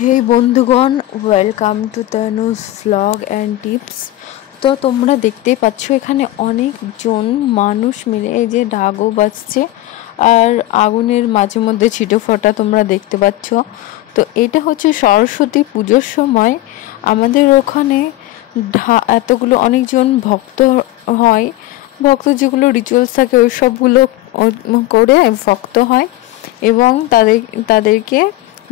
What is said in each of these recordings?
হে বন্ধুগণ, welcome to Tanuj vlog and tips. তো তোমরা দেখতেই পাচ্ছ এখানে অনেকজন মানুষ মিলে এই যে ঢাকও বাজছে আর আগুনের মাঝে মধ্যে ছিটে ফোঁটা তোমরা দেখতে পাচ্ছ। তো এটা হচ্ছে সরস্বতী পুজোর সময় আমাদের ওখানে এতগুলো অনেকজন ভক্ত হয়, ভক্ত যেগুলো রিচুয়ালস থাকে ওই সবগুলো করে ভক্ত হয় এবং তাদেরকে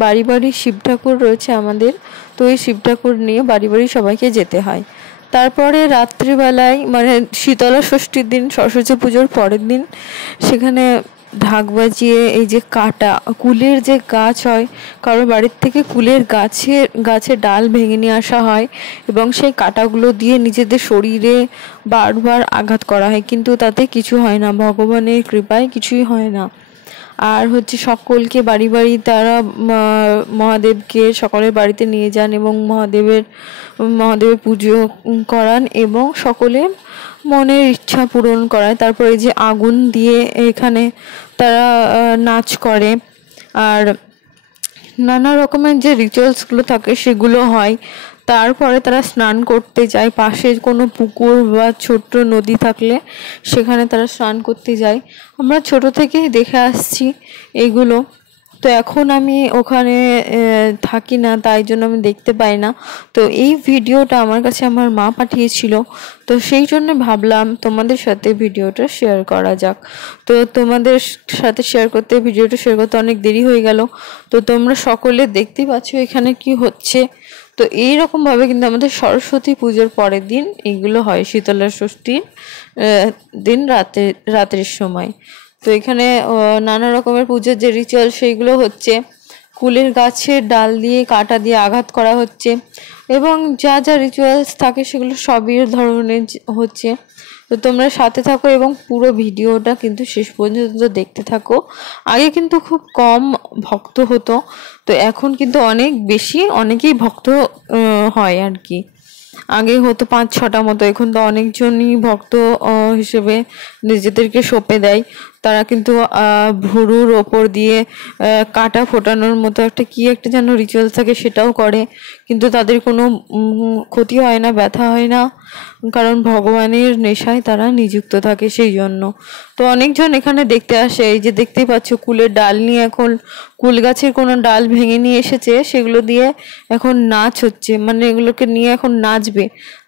বাড়ি বাড়ি শিব ঠাকুর রয়েছে আমাদের, তো এই শিব ঠাকুর নিয়ে বাড়ি বাড়ি সবাইকে যেতে হয়। তারপরে রাত্রিবেলায় মানে শীতলা ষষ্ঠীর দিন, সরস্বতী পুজোর পরের দিন, সেখানে ঢাক বাজিয়ে এই যে কাটা কুলের যে গাছ হয়, কারোর বাড়ির থেকে কুলের গাছের ডাল ভেঙে নিয়ে আসা হয় এবং সেই কাটাগুলো দিয়ে নিজেদের শরীরে বারবার আঘাত করা হয়, কিন্তু তাতে কিছু হয় না, ভগবানের কৃপায় কিছুই হয় না। আর হচ্ছে সকলকে বাড়ি বাড়ি তারা মহাদেবকে সকলের বাড়িতে নিয়ে যান এবং মহাদেবের পুজো করান এবং সকলে মনের ইচ্ছা পূরণ করায়। তারপরে যে আগুন দিয়ে এখানে তারা নাচ করে আর নানা রকমের যে রিচুয়ালসগুলো থাকে সেগুলো হয়। তারপরে তারা স্নান করতে যায়, পাশে কোনো পুকুর বা ছোট্ট নদী থাকলে সেখানে তারা স্নান করতে যায়। আমরা ছোট থেকেই দেখে আসছি এগুলো। তো এখন আমি ওখানে থাকি না, তাই জন্য আমি দেখতে পাই না। তো এই ভিডিওটা আমার কাছে আমার মা পাঠিয়েছিল, তো সেই জন্য ভাবলাম তোমাদের সাথে ভিডিওটা শেয়ার করা যাক। তো তোমাদের সাথে ভিডিওটা শেয়ার করতে অনেক দেরি হয়ে গেল। তো তোমরা সকলে দেখতেই পাচ্ছ এখানে কি হচ্ছে। তো এইরকমভাবে কিন্তু আমাদের সরস্বতী পুজোর পরের দিন এইগুলো হয়, শীতলা ষষ্ঠীর দিন রাতের সময়। তো এখানে নানা রকমের পুজোর যে রিচুয়াল সেইগুলো হচ্ছে, কুলের গাছের ডাল দিয়ে কাঁটা দিয়ে আঘাত করা হচ্ছে এবং যা যা রিচুয়ালস থাকে সেগুলো সবই ধরনের হচ্ছে। তো তোমরা সাথে থাকো এবং পুরো ভিডিওটা কিন্তু শেষ পর্যন্ত দেখতে থাকো। আগে কিন্তু খুব কম ভক্ত হতো, তো এখন কিন্তু অনেক বেশি, অনেকেই ভক্ত হয় আর কি। আগে হতো 5-6টা মতো, এখন তো অনেকজনই ভক্ত হিসেবে নিজেদেরকে সঁপে দেয়। তারা কিন্তু ভুরুর ওপর দিয়ে কাঁটা ফোটানোর মতো একটা যেন রিচুয়ালস থাকে, সেটাও করে, কিন্তু তাদের কোনো ক্ষতি হয় না, ব্যথা হয় না, কারণ ভগবানের নেশায় তারা নিযুক্ত থাকে সেই জন্য। তো অনেকজন এখানে দেখতে আসে। এই যে দেখতেই পাচ্ছ কুলের ডাল নিয়ে, এখন কুল গাছের কোনো ডাল ভেঙে নিয়ে এসেছে, সেগুলো দিয়ে এখন নাচ হচ্ছে, মানে এগুলোকে নিয়ে এখন নাচবে।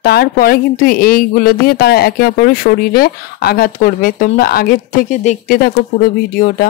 তারপরে কিন্তু এইগুলো দিয়ে তারা একে অপরের শরীরে আঘাত করবে। তোমরা আগের থেকে দেখতে থাকো পুরো ভিডিওটা।